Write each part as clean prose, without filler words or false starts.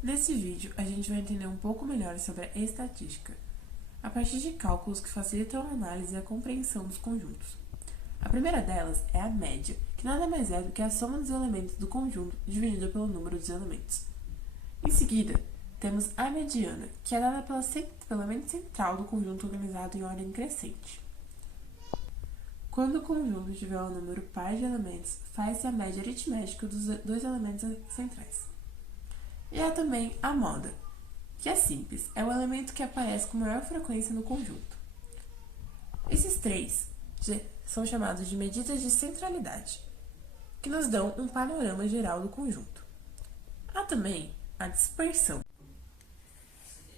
Nesse vídeo, a gente vai entender um pouco melhor sobre a estatística, a partir de cálculos que facilitam a análise e a compreensão dos conjuntos. A primeira delas é a média, que nada mais é do que a soma dos elementos do conjunto dividida pelo número dos elementos. Em seguida, temos a mediana, que é dada pelo elemento central do conjunto organizado em ordem crescente. Quando o conjunto tiver um número par de elementos, faz-se a média aritmética dos dois elementos centrais. E há também a moda, que é simples, é o elemento que aparece com maior frequência no conjunto. Esses três são chamados de medidas de centralidade, que nos dão um panorama geral do conjunto. Há também a dispersão.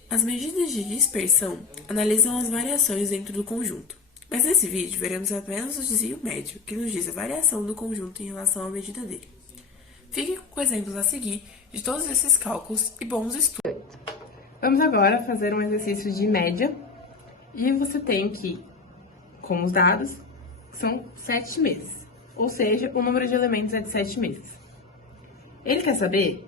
As medidas de dispersão analisam as variações dentro do conjunto, mas nesse vídeo veremos apenas o desvio médio, que nos diz a variação do conjunto em relação à medida dele. Fique com exemplos a seguir de todos esses cálculos e bons estudos. Vamos agora fazer um exercício de média e você tem que, com os dados, são 7 meses, ou seja, o número de elementos é de 7 meses. Ele quer saber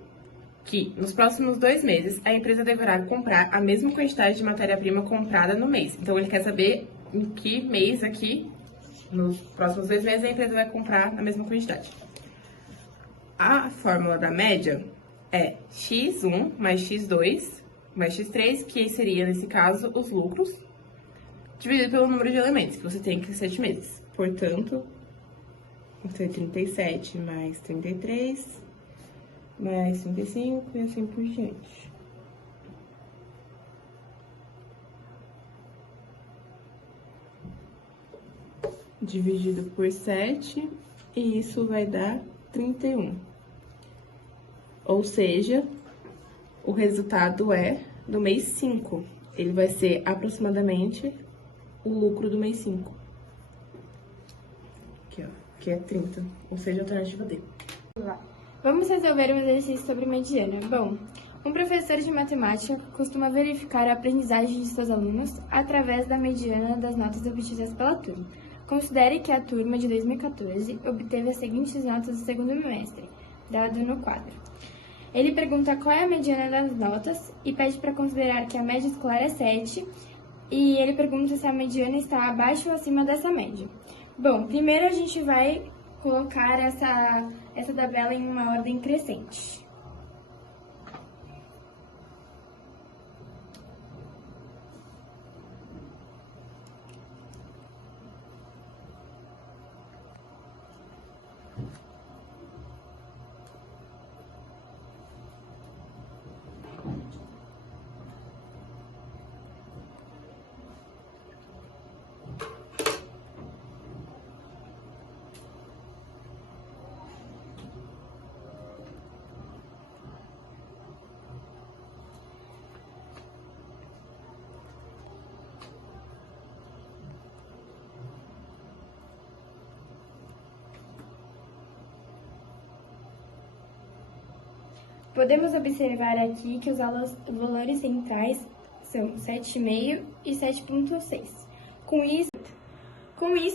que nos próximos 2 meses a empresa deverá comprar a mesma quantidade de matéria-prima comprada no mês. Então ele quer saber em que mês aqui, nos próximos 2 meses, a empresa vai comprar a mesma quantidade. A fórmula da média é x1 mais x2 mais x3, que seria, nesse caso, os lucros, dividido pelo número de elementos, que você tem que 7 meses. Portanto, vai ser 37 mais 33, mais 35 e assim por diante. Dividido por 7, e isso vai dar 31. Ou seja, o resultado é do mês 5. Ele vai ser aproximadamente o lucro do mês 5. Aqui, ó, que é 30, ou seja, a alternativa D. Vamos resolver um exercício sobre mediana. Bom, um professor de matemática costuma verificar a aprendizagem de seus alunos através da mediana das notas obtidas pela turma. Considere que a turma de 2014 obteve as seguintes notas do segundo bimestre, dado no quadro. Ele pergunta qual é a mediana das notas e pede para considerar que a média escolar é 7, e ele pergunta se a mediana está abaixo ou acima dessa média. Bom, primeiro a gente vai colocar essa tabela em uma ordem crescente. Podemos observar aqui que os valores centrais são 7,5 e 7,6. Com isso,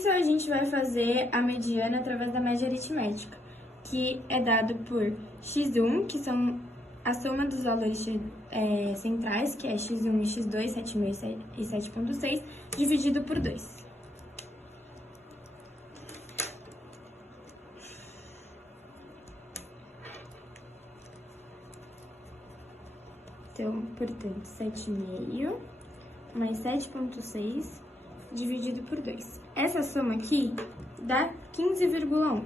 a gente vai fazer a mediana através da média aritmética, que é dado por x1, que são a soma dos valores centrais, que é x1 e x2, 7,5 e 7,6, dividido por 2. Então, portanto, 7,5 mais 7,6 dividido por 2. Essa soma aqui dá 15,1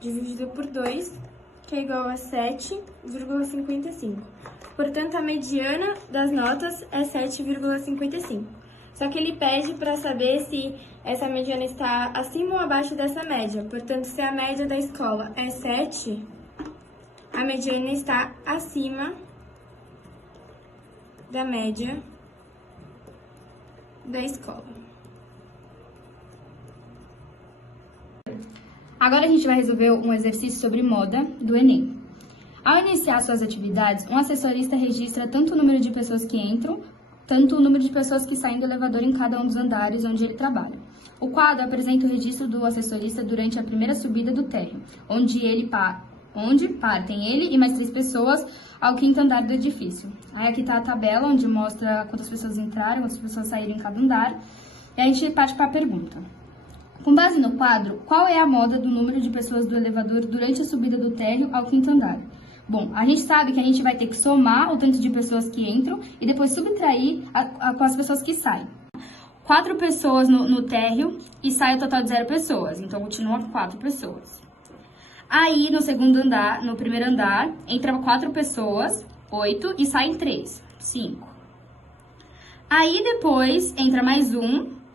dividido por 2, que é igual a 7,55. Portanto, a mediana das notas é 7,55. Só que ele pede para saber se essa mediana está acima ou abaixo dessa média. Portanto, se a média da escola é 7, a mediana está acima da média da escola. Agora a gente vai resolver um exercício sobre moda do Enem. Ao iniciar suas atividades, um assessorista registra tanto o número de pessoas que entram, tanto o número de pessoas que saem do elevador em cada um dos andares onde ele trabalha. O quadro apresenta o registro do assessorista durante a primeira subida do térreo, onde ele onde partem ele e mais 3 pessoas ao 5º andar do edifício. Aí aqui tá a tabela onde mostra quantas pessoas entraram, quantas pessoas saíram em cada andar. E a gente parte para a pergunta. Com base no quadro, qual é a moda do número de pessoas do elevador durante a subida do térreo ao 5º andar? Bom, a gente sabe que a gente vai ter que somar o tanto de pessoas que entram e depois subtrair com as pessoas que saem. 4 pessoas no térreo e sai o total de 0 pessoas, então continua 4 pessoas. Aí no segundo andar, no primeiro andar, entra 4 pessoas, 8, e saem 3, 5. Aí depois entra mais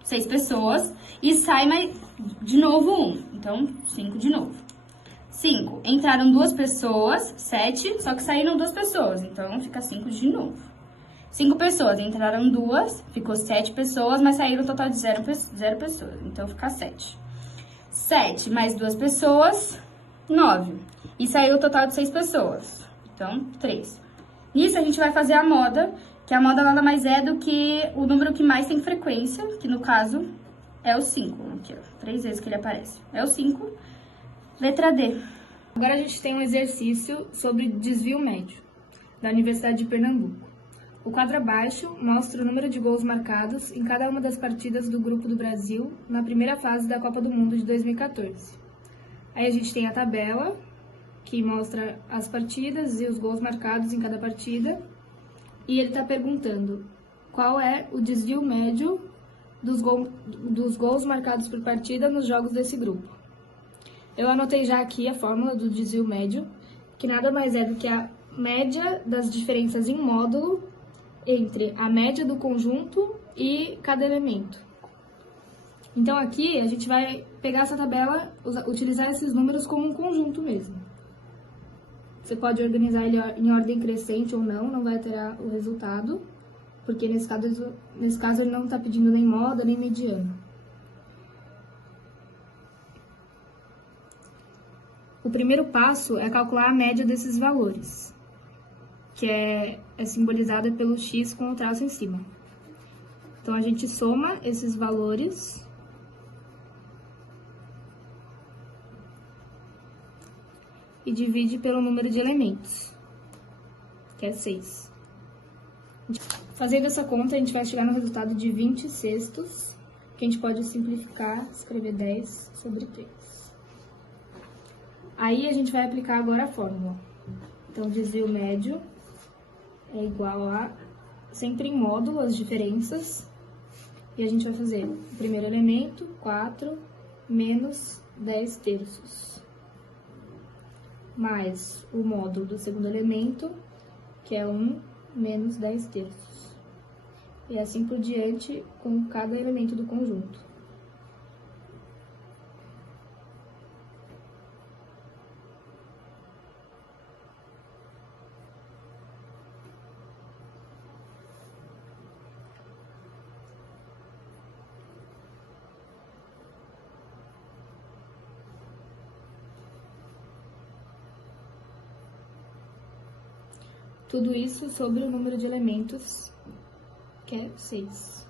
6 pessoas, e sai mais de novo 1, então 5 de novo. 5, entraram 2 pessoas, 7, só que saíram 2 pessoas, então fica 5 de novo. 5 pessoas, entraram 2, ficou 7 pessoas, mas saíram um total de 0 pessoas, então fica 7. 7 mais 2 pessoas, 9. E saiu o total de 6 pessoas, então 3. Nisso a gente vai fazer a moda, que a moda nada mais é do que o número que mais tem frequência, que no caso é o 5, aqui ó, 3 vezes que ele aparece. É o 5, letra D. Agora a gente tem um exercício sobre desvio médio, da Universidade de Pernambuco. O quadro abaixo mostra o número de gols marcados em cada uma das partidas do Grupo do Brasil na primeira fase da Copa do Mundo de 2014. Aí a gente tem a tabela, que mostra as partidas e os gols marcados em cada partida. E ele está perguntando qual é o desvio médio dos gols marcados por partida nos jogos desse grupo. Eu anotei já aqui a fórmula do desvio médio, que nada mais é do que a média das diferenças em módulo entre a média do conjunto e cada elemento. Então aqui a gente vai pegar essa tabela, utilizar esses números como um conjunto mesmo. Você pode organizar ele em ordem crescente ou não vai alterar o resultado, porque nesse caso ele não está pedindo nem moda nem mediano. O primeiro passo é calcular a média desses valores, que é simbolizada pelo X com o traço em cima. Então, a gente soma esses valores e divide pelo número de elementos, que é 6. Fazendo essa conta, a gente vai chegar no resultado de 20 sextos, que a gente pode simplificar, escrever 10 sobre 3. Aí, a gente vai aplicar agora a fórmula. Então, desvio médio é igual a, sempre em módulo, as diferenças. E a gente vai fazer o primeiro elemento, 4, menos 10 terços. Mais o módulo do segundo elemento, que é 1, menos 10 terços. E assim por diante com cada elemento do conjunto. Tudo isso sobre o número de elementos, que é 6.